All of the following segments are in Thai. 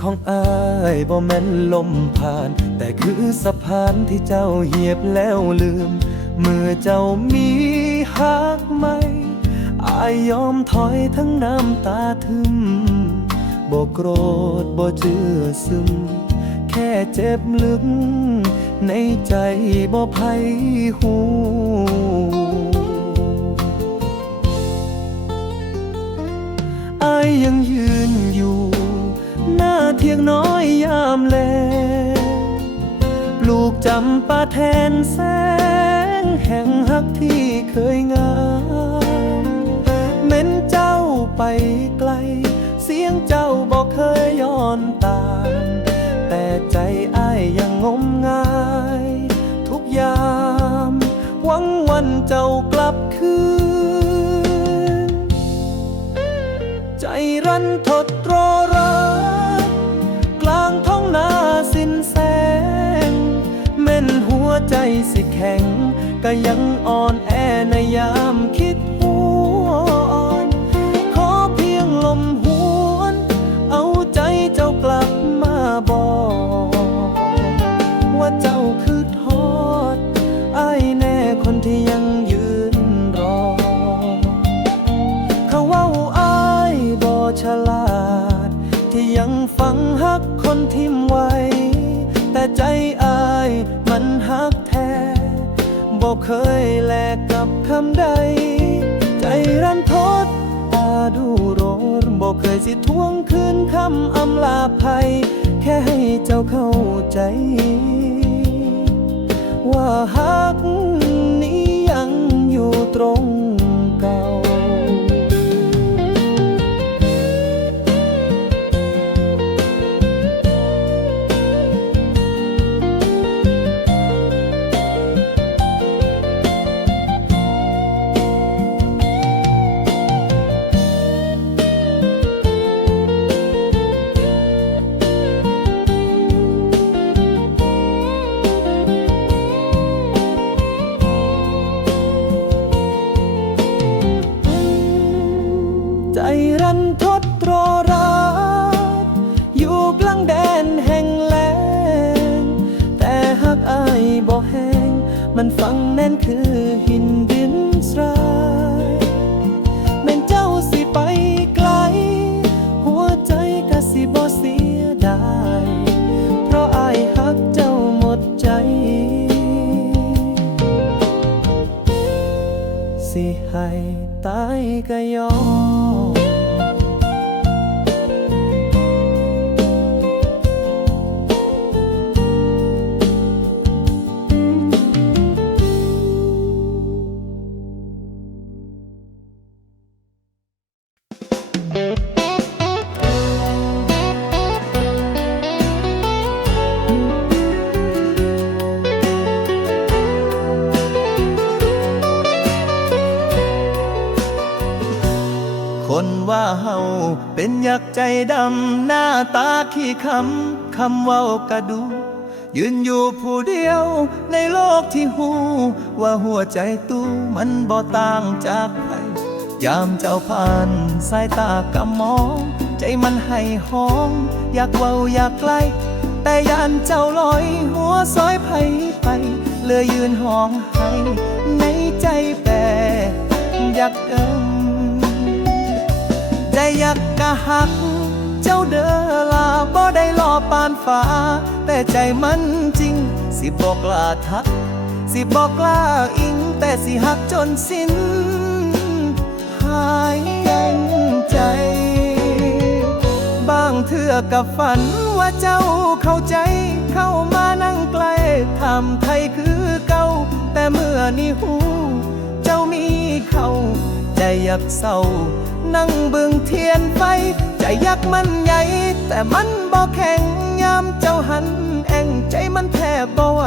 ของอายบ่แม่นลมผ่าน แต่คือสะพานที่เจ้าเหยียบแล้วลืม เมื่อเจ้ามีหักไหมอายยอมถอยทั้งน้ำตาทึมบ่โกรธบ่เจือซึม แค่เจ็บลึก ในใจบ่ไผหูอายยังยืน จำปาแทนแสงแห่งหักที่เคยงามเม้นเจ้าไปไกล เสียงเจ้าบอกเคยย้อนตามแต่ใจอ้ายยังงมงาย ทุกยาม หวังวันเจ้ากลับคืน ใจรันทด ข็ง ก็ยังอ่อนแอในยามคิดหัวอ่อน ขอเพียงลมหวนเอาใจเจ้ากลับมาบอก ว่าเจ้าคือทอ เคยแลกกับคำใด ใจรันทดตาดูร้อนบอกเคยสิทวงคืนคำอำลาภัย แค่ให้เจ้าเข้าใจ ว่าฮักนี้ยังอยู่ตรงเก่า คำคำเว้ากระดู ยืนอยู่ผู้เดียวในโลกที่หู ว่าหัวใจตู้มันบ่ต่างจากใครยามเจ้าผ่านสายตากำมอง ใจมันให้ห้อง อยากเว้าอยากไกล แต่ยานเจ้าลอยหัวซอยไผไปเลือยืนห้องให้ในใจแปรอยากเอิมใจอยากกะหัก จ้าเด้อลาบ่ได้รอปานฟ้า แต่ใจมันจริง สิบอกลาทัก สิบอกลาอิง แต่สิหักจนสิ้น หายยังใจ บางเทื่อกับฝันว่าเจ้าเข้าใจ เข้ามานั่งใกล้ทำไทยคือเก่า แต่เมื่อนี้หู เจ้ามีเขา ใจอยากเศร้า นั่งเบึงเทียนไฟ ใจอยากมันใหญ่ แต่มันบ่แข็งยามเจ้าหัน แองใจมันแทบบ่ไหว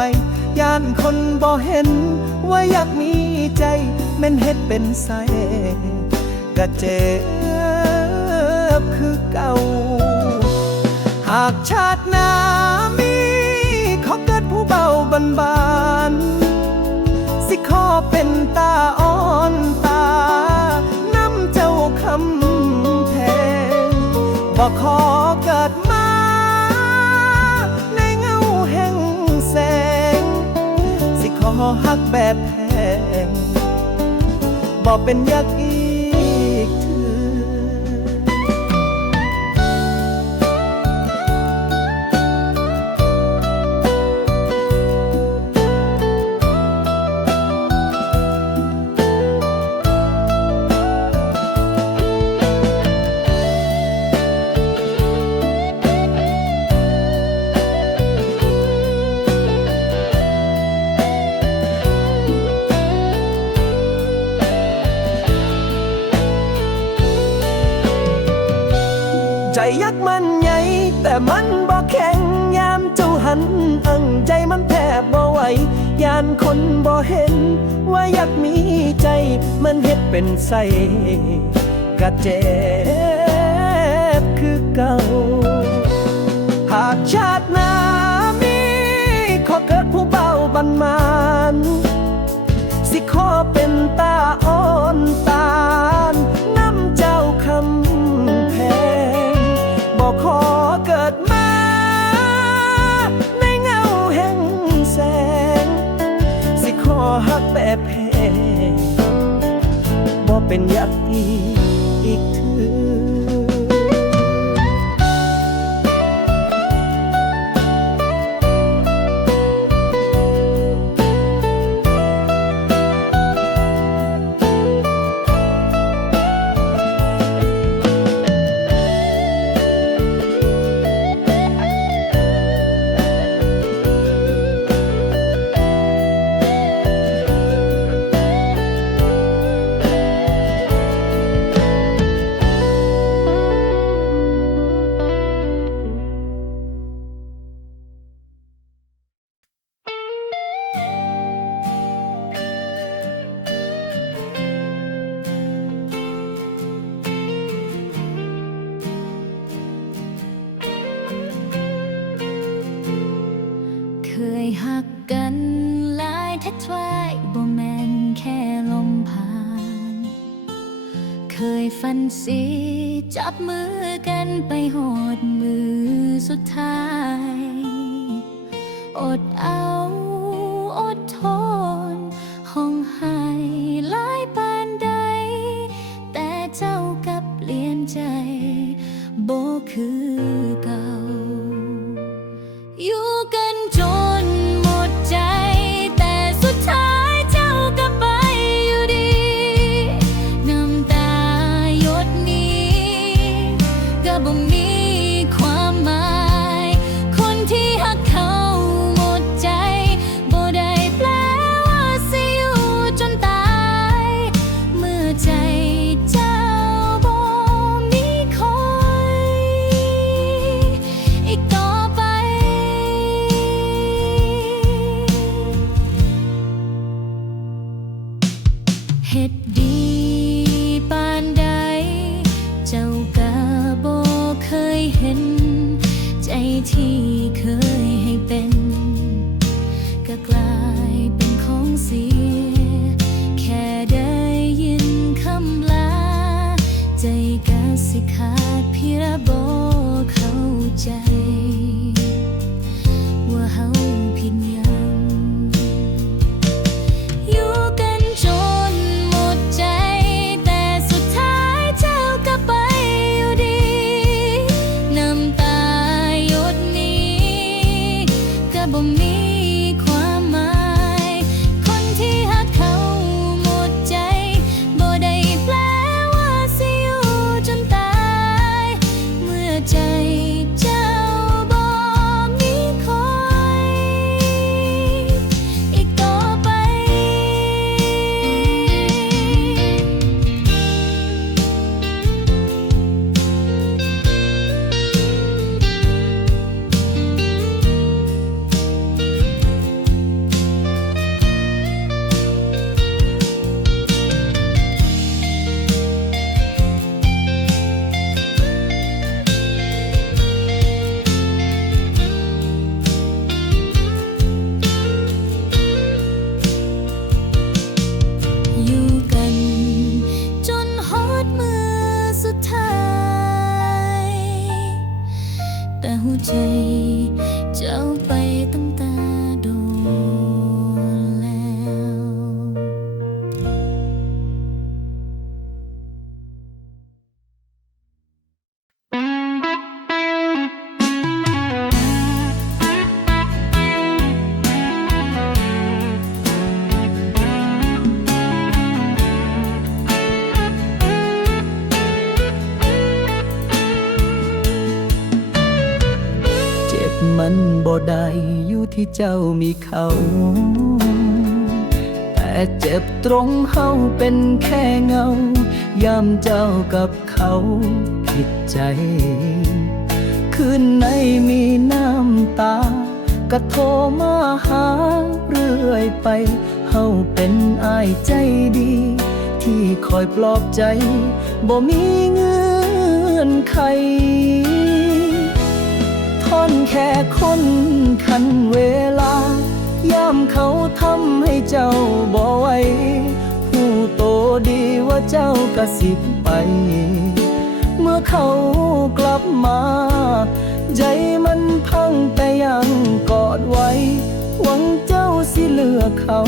ยานคนบ่เห็น ว่าอยากมีใจแม่นเฮ็ดเป็นใสกะเจ็บคือเก่า หากชาติหน้ามีขอเกิดผู้เบาบันบาน สิขอเป็นตาอ่อนตา บ่ขอเกิดมา ในเงาแห่งแสง สิขอหักแบบแพงบอกเป็นยักษ์อี หันอังใจมันแทบบ่ไหวยานคนบ่เห็น ว่าอยากมีใจ มันเฮ็ดเป็นใสกะเจ็บคือเก่า หากชาติหน้ามีขอเกิดผู้เบาบันมาน สิขอเป็นตาอ่อนตา แพ้บ่เป็นอยากอีกเถือ ฝันสีจับมือกันไปหอดมือสุดท้าย อดเอา มันบ่ได้อยู่ที่เจ้ามีเขา แต่เจ็บตรงเฮาเป็นแค่เงา ยามเจ้ากับเขาผิดใจ คืนในมีน้ำตา ก็โทรมาหาเรื่อยไป เฮาเป็นอายใจดี ที่คอยปลอบใจ บ่มีเงื่อนไข แค่คนคันเวลายามเขาทำให้เจ้าบ่ไหวผู้โตดีว่าเจ้ากระสิบไป เมื่อเขากลับมา ใจมันพังแต่ยังกอดไว้ หวังเจ้าสิเหลือเขา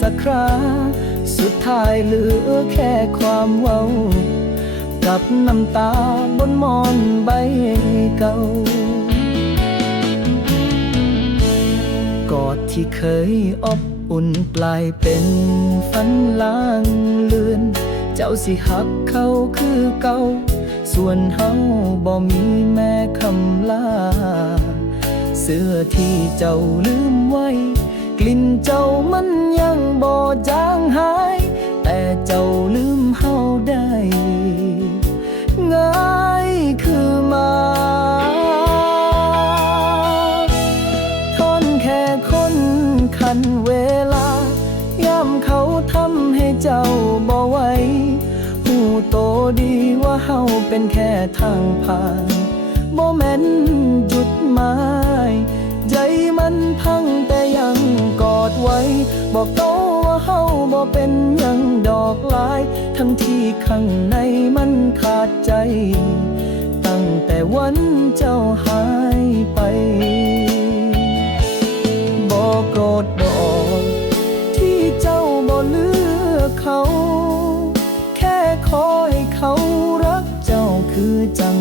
สักครา สุดท้ายเหลือแค่ความเว้า กับน้ำตาบนมอนใบเก่า กอดที่เคยอบอุ่นกลายเป็นฝันลางเลือน เจ้าสิหักเขาคือเก่า ส่วนเฮาบ่มีแม่คำลา เสื้อที่เจ้าลืมไว้ กลิ่นเจ้ามันยังบ่จางหาย แต่เจ้าลืมเฮาได้ง่ายคือมา จ้าบ่ไหวหูโตดีว่าเฮาเป็นแค่ทางผ่านบ่แม่นจุดหมายใจมันพังแต่ยังกอดไว้ บอกโตว่าเฮาบ่เป็นยังดอกลาย ทั้งที่ข้างในมันขาดใจ ตั้งแต่วันเจ้าหายไปบอกโกรธ ขอให้เขารักเจ้าคือจัง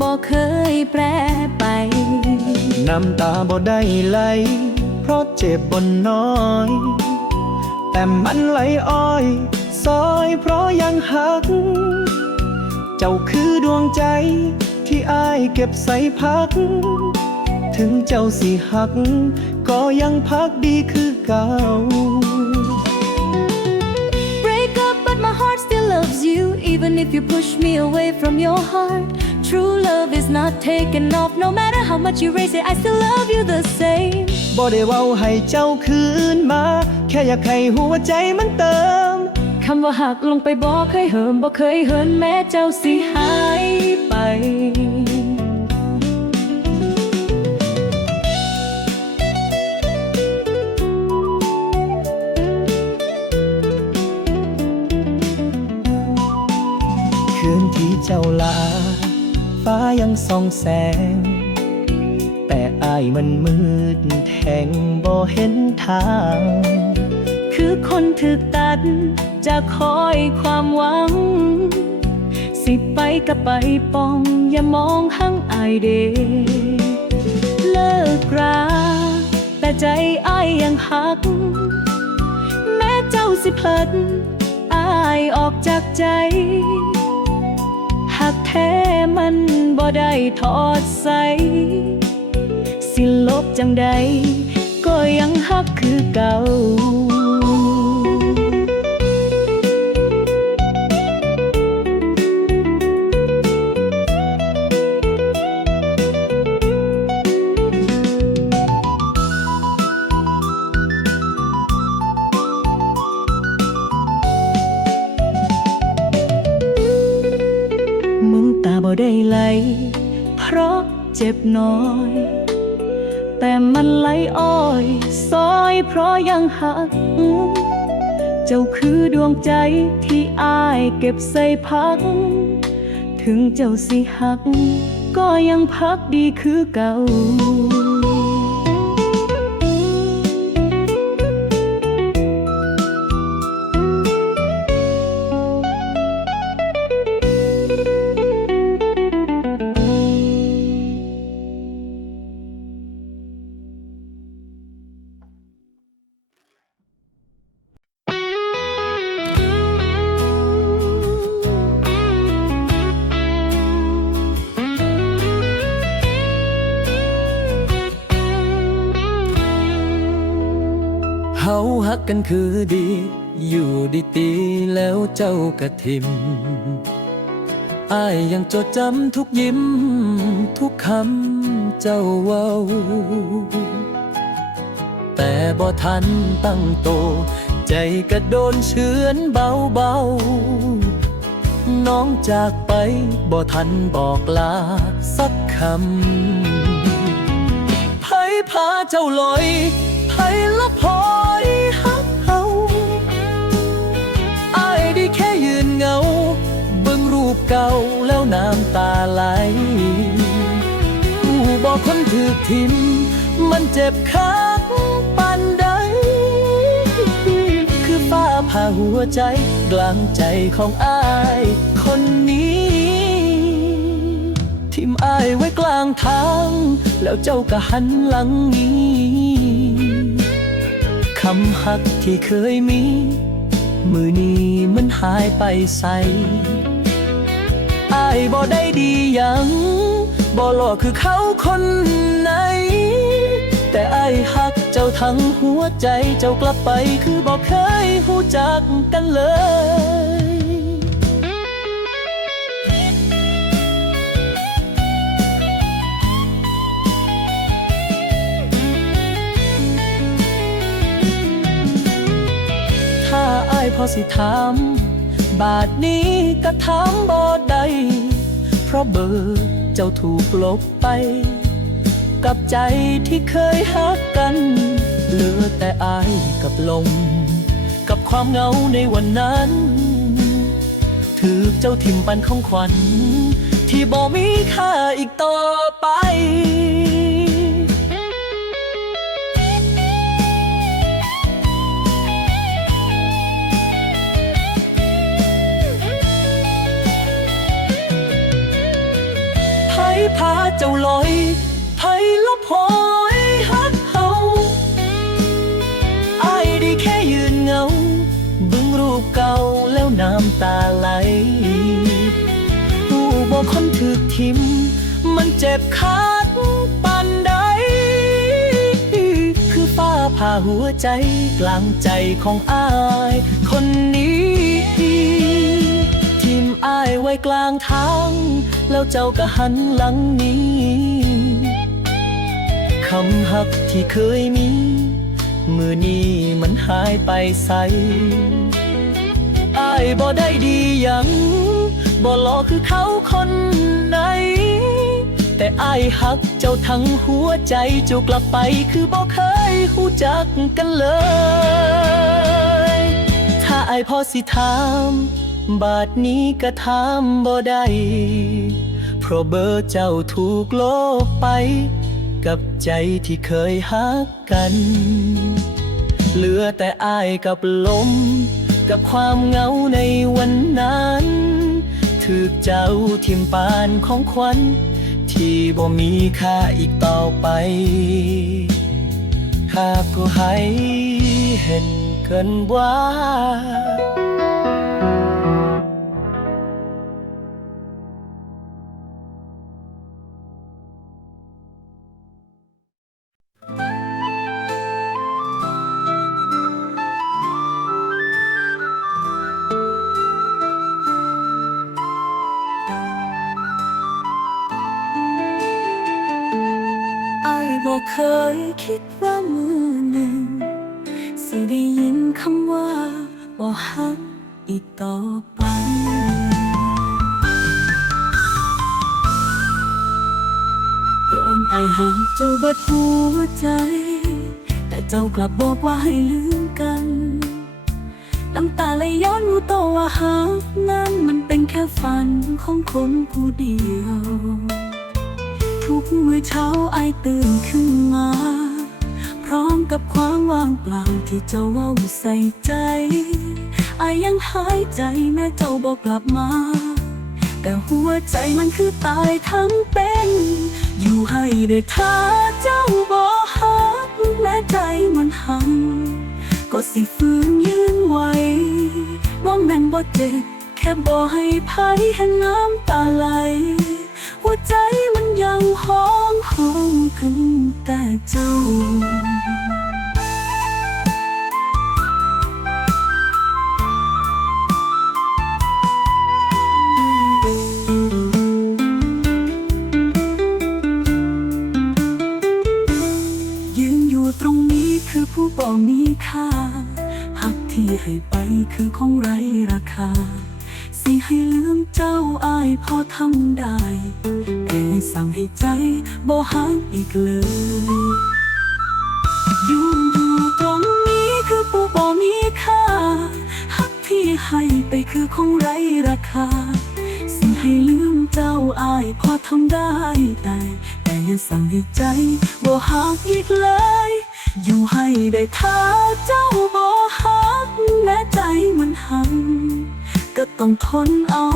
บ่เคยแปรไป น้ำตาบ่ได้ไหล เพราะเจ็บบนน้อย แต่มันไหลอ้อยซอยเพราะยังหัก เจ้าคือดวงใจที่อายเก็บใส่พัก ถึงเจ้าสิหัก ก็ยังพักดีคือเก่า Break up, but my heart still loves you, even if you push me away from your heart. True love is not taken off, no matter how much you raise it, I still love you the same. บ่ได้เว้าให้เจ้าคืนมา แค่อยากให้หัวใจมันเติม คำว่าหักลงไปบอกเคยเหิมบอกเคยเหินแม้เจ้าสิหายไปคืนที่เจ้าลาฟ้า ยังส่องแสง แต่อายมันมืดแทงบ่เห็นทาง คือคนถึกตัดจะคอยความหวัง สิไปก็ไปปอง อย่ามองหังอายเดเลิกราแต่ใจอายยังหัก แม้เจ้าสิพลัดอายออกจากใจ มันบ่ได้ทอดใส สิลบจังใดก็ยังฮักคือเก่า ยังหัก เจ้าคือดวงใจที่อายเก็บใส่พัก ถึงเจ้าสิหัก ก็ยังพักดีคือเก่า กันคือดี อยู่ดีตีแล้วเจ้ากระทิมอายยังจดจำทุกยิ้ม ทุกคำเจ้าเว้า แต่บ่ทันตั้งโต ใจกระโดนเชือนเบาๆน้องจากไปบ่ทันบอกลาสักคำไผพาเจ้าลอย ทิมมันเจ็บคักปานใด คือฟ้าผ่าหัวใจกลางใจของอาย คนนี้ ทิมอายไว้กลางทาง แล้วเจ้าก็หันหลังหนี้คำหักที่เคยมี มือนี้มันหายไปใสอายบ่ได้ดียังบ่หล่อคือเขาคน แต่ไอหักเจ้าทั้งหัวใจเจ้ากลับไปคือบ่เคยหูจักกันเลยถ้าอายพอสิถามบาทนี้ก็ถามบ่ได้เพราะเบอร์เจ้าถูกลบไป กับใจที่เคยฮักกัน เหลือแต่อายกับลม กับความเหงาในวันนั้น ถือเจ้าทิมปันของขวัญ ที่บ่มีค่าอีกต่อไปไผพาเจ้าลอย ไผลบหอยฮักเฮาอายได้แค่ยืนเงา บึงรูปเก่าแล้วน้ำตาไหลผู้บอกคนถูกทิม มันเจ็บคักปานใด คือฟ้าผ่าหัวใจกลางใจของอาย คนนี้ทิมอายไว้กลางทาง แล้วเจ้าก็หันหลังหนี้ คำหักที่เคยมี มือนี้มันหายไปใสอายบ่ได้ดียังบ่หลอคือเขาคนไหน แต่อายหักเจ้าทั้งหัวใจเจ้ากลับไปคือบ่เคยหูจักกันเลย ถ้าอายพอสิถามบาทนี้ก็ถามบ่ได้เพราะเบอร์เจ้าถูกลบไป กับใจที่เคยฮักกัน เหลือแต่อายกับลม กับความเหงาในวันนั้นถือเจ้าทิมปานของขวัญ ที่บ่มีค่าอีกต่อไปหากก็ให้เห็นเกินว่า ยบอกเคยคิดว่ามือหนึ่งสิได้ยินคำว่าบ่ฮักอีกต่อไปบ่ไอหักเจ้าบิดหัวใจ แต่เจ้ากลับบอกว่าให้ลืมกัน น้ำตาไหลย้อนรู้ตัวว่าหักนั้นมันเป็นแค่ฝันของคนผู้เดียว ทุกมื้อเช้าไอตื่นขึ้นมา พร้อมกับความว่างเปล่าที่เจ้าเว่าใส่ใจ ไอยังหายใจแม้เจ้าบอกกลับมา แต่หัวใจมันคือตายทั้งเป็น อยู่ให้ได้ถ้าเจ้าบอกหักแม้ใจมันหัง ก็สิฟื้นยืนไหวว่าแม่นบ่เจ็บแค่บ่ให้ภัยเห็นน้ำตาไหล หัวใจมันยังห้องห้องขึ้นแต่เจ้ายืนอยู่ตรงนี้คือผู้บอกมีค่าหักที่ให้ไปคือของไรราคา ให้ลืมเจ้าอายพอทำได้แต่สั่งให้ใจบ่หักอีกเลยยืนอยู่ตรงนี้คือผู้บอกมีค่าหักที่ให้ไปคือของไรราคา สิให้ลืมเจ้าอายพอทำได้แต่แต่อยังสั่งให้ใจบ่หักอีกเลย อยู่ให้ได้ถ้าเจ้าบ่หักแม้ใจมันหัน ก็ต้องทนเอา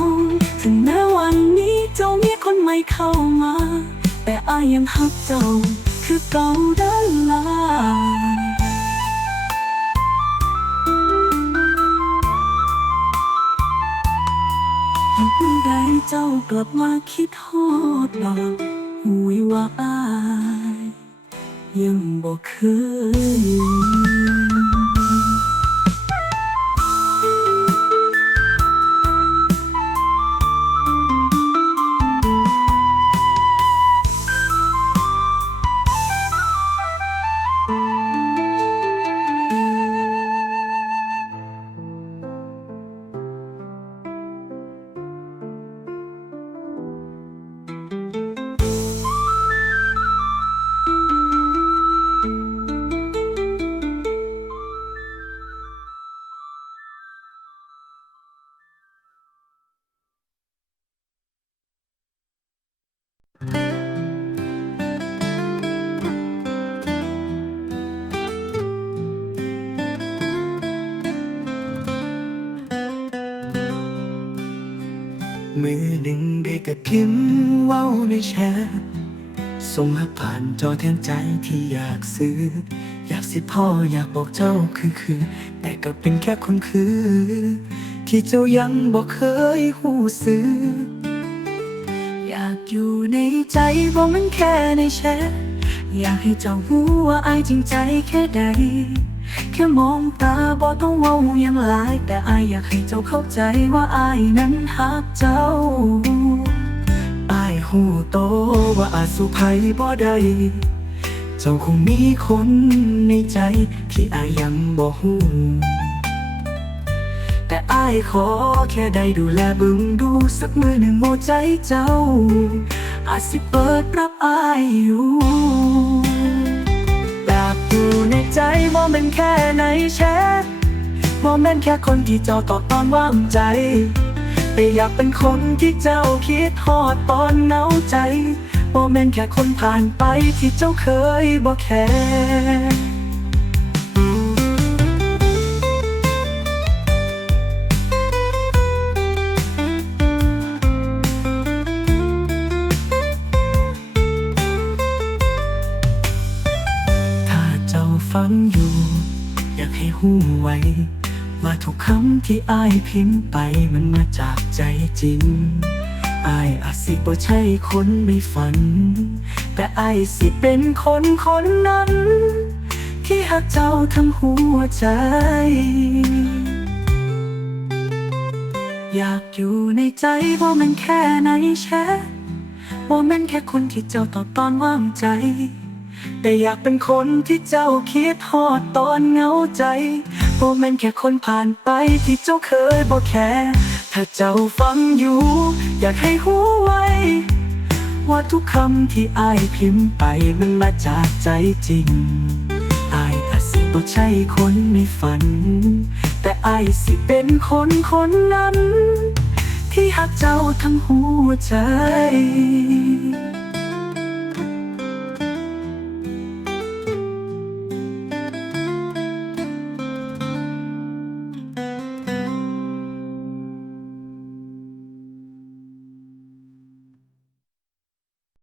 ถึงแม้วันนี้เจ้ามีคนใหม่เข้ามา แต่อายยังหักเจ้า คือเก่าด้านลายังเมื่อใดเจ้ากลับมาคิดฮอดบอกหุยว่าอาย ยังบอกเคย ส่งมาผ่านจอแทนใจที่อยากซื้อ อยากสิพ่ออยากบอกเจ้าคือคือ แต่ก็เป็นแค่คนคือ ที่เจ้ายังบอกเคยหูซื้อ อยากอยู่ในใจบอกมันแค่ในแชทอยากให้เจ้ารู้ว่าอายจริงใจแค่ใด แค่มองตาบอต้องเว้าหยังหลาย แต่อายอยากให้เจ้าเข้าใจว่าอายนั้นหักเจ้า หูโตว่าอาสุภัยบ่ได้เจ้าคงมีคนในใจที่อายังบ่หูแต่อายขอแค่ได้ดูแลบึงดูสักมือหนึ่งโมใจเจ้า อาจสิเปิดรับอายอยู่แบบอยู่ในใจมองเป็นแค่ในแชทมองเป็นแค่คนที่เจ้าตอบตอนว่างใจ แต่อยากเป็นคนที่เจ้าคิดทอดตอนเหงาใจโมเมนแค่คนผ่านไปที่เจ้าเคยบอกแค่ ที่อายพิมพ์ไปมันมาจากใจจริง อายอาจสิบ่ใช่คนไม่ฝัน แต่อายสิเป็นคนคนนั้น ที่หักเจ้าทั้งหัวใจ อยากอยู่ในใจว่ามันแค่ในแชทว่ามันแค่คนที่เจ้าตอบตอนว่างใจ แต่อยากเป็นคนที่เจ้าคิดฮอดตอนเหงาใจ โมเมนแค่คนผ่านไปที่เจ้าเคยบอกแค่ถ้าเจ้าฟังอยู่ อยากให้หูไว้ ว่าทุกคำที่อายพิมพ์ไปมันมาจากใจจริงอายอาจสิบ่ใช่คนในฝัน แต่อายสิเป็นคนคนนั้น ที่หักเจ้าทั้งหัวใจ